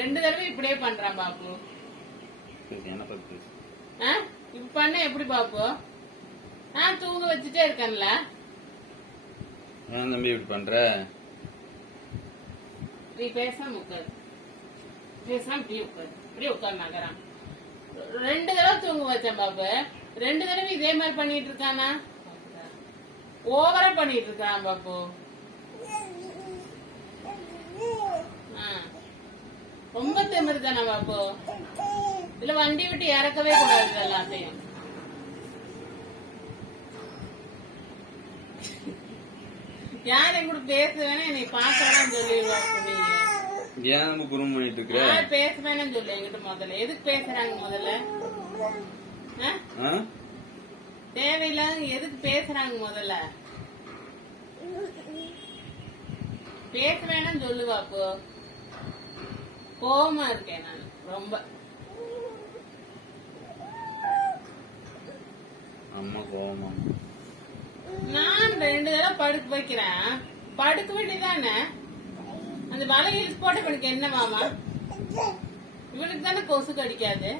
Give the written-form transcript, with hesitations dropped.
2 தடவை இப்படியே பண்றான் பாப்பு. இப்ப பண்ண எப்படி பாப்பு? நான் தூங்க வச்சுட்டே இருக்கேன்ல. தம்பி இப்படி பண்ற? நீ பேசாம உட்காரு, பேசாம இப்படியே உட்காரு நகரான். 2 தடவை தூங்க வச்சேன் பாப்பு. 2 தடவை இதே மாதிரி பண்ணிட்டு இருக்கானா? ஓவரா பண்ணிட்டு இருக்கான் பாப்பு. ரொம்ப திமிரு தானே பாப்பு. இதுல வண்டி விட்டு இறக்கவே கூடாது எல்லாத்தையும். யார் என் கூட பேசுவேன்னு நீ பாக்கலாம் சொல்லிடுவாப்பு. நீங்க ஏன் குறும் பண்ணிட்டு இருக்க? பேசுவேன்னு சொல்லு என்கிட்ட முதல்ல. எதுக்கு பேசுறாங்க முதல்ல? தேவையில்லாத எதுக்கு பேசுறாங்க முதல்ல? பேசுவேன்னு சொல்லுவாப்பு. கோவமா இருக்கேன் நான் ரொம்ப. அம்மா கோவமா? நான் 2 தடவை படுக்க வைக்கிறேன். படுக்க வேண்டியதானே? அந்த வலை இழுத்து போட்ட இவனுக்கு என்ன மாமா? இவனுக்கு தானே கொசு கடிக்காது.